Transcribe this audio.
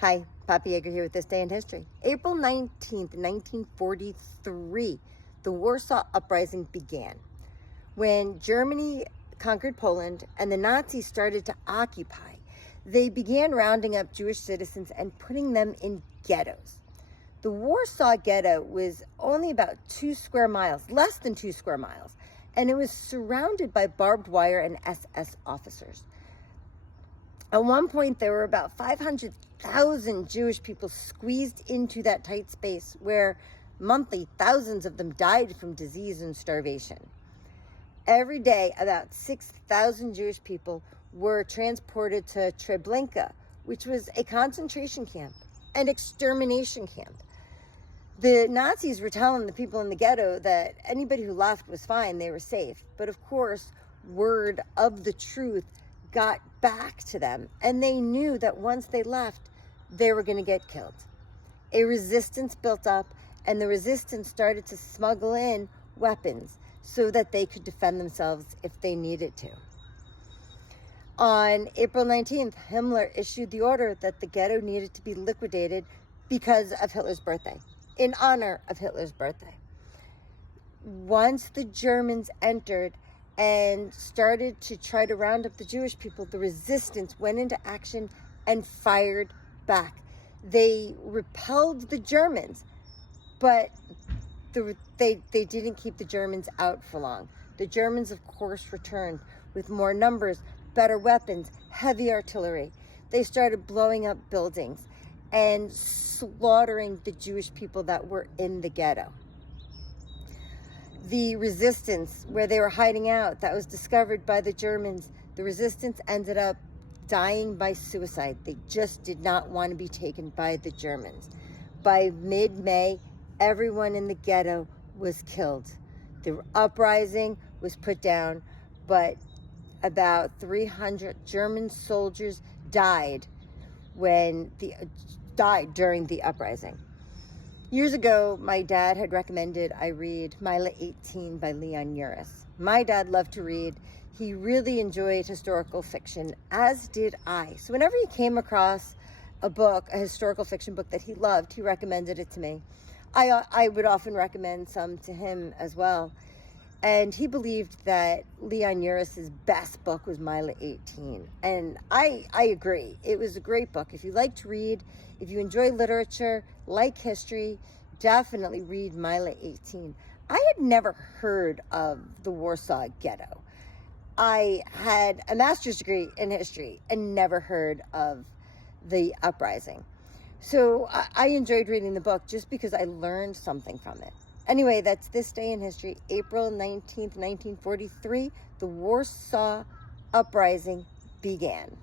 Hi, Poppy Yeager here with This Day in History. April 19th, 1943, the Warsaw Uprising began. When Germany conquered Poland and the Nazis started to occupy, they began rounding up Jewish citizens and putting them in ghettos. The Warsaw Ghetto was only about 2 square miles, less than 2 square miles, and it was surrounded by barbed wire and SS officers. At one point, there were about 500,000 Jewish people squeezed into that tight space where monthly thousands of them died from disease and starvation. Every day, about 6,000 Jewish people were transported to Treblinka, which was a concentration camp and extermination camp. The Nazis were telling the people in the ghetto that anybody who left was fine, they were safe. But of course, word of the truth got back to them, and they knew that once they left, they were going to get killed. A resistance built up, and the resistance started to smuggle in weapons so that they could defend themselves if they needed to. On April 19th, Himmler issued the order that the ghetto needed to be liquidated because of Hitler's birthday, in honor of Hitler's birthday. Once the Germans entered and started to try to round up the Jewish people, the resistance went into action and fired back. They repelled the Germans, but they didn't keep the Germans out for long. The Germans, of course, returned with more numbers, better weapons, heavy artillery. They started blowing up buildings and slaughtering the Jewish people that were in the ghetto. The resistance, where they were hiding out, that was discovered by the Germans. The resistance ended up dying by suicide. They just did not want to be taken by the Germans. By mid-May, everyone in the ghetto was killed. The uprising was put down, but about 300 German soldiers died during the uprising. Years ago, my dad had recommended I read Mila 18 by Leon Uris. My dad loved to read. He really enjoyed historical fiction, as did I. So whenever he came across a historical fiction book that he loved, he recommended it to me. I would often recommend some to him as well. And he believed that Leon Uris's best book was Mila 18. And I agree. It was a great book. If you like to read, if you enjoy literature, like history, definitely read Mila 18. I had never heard of the Warsaw Ghetto. I had a master's degree in history and never heard of the uprising. So I enjoyed reading the book just because I learned something from it. Anyway, that's This Day in History, April 19th, 1943. The Warsaw Uprising began.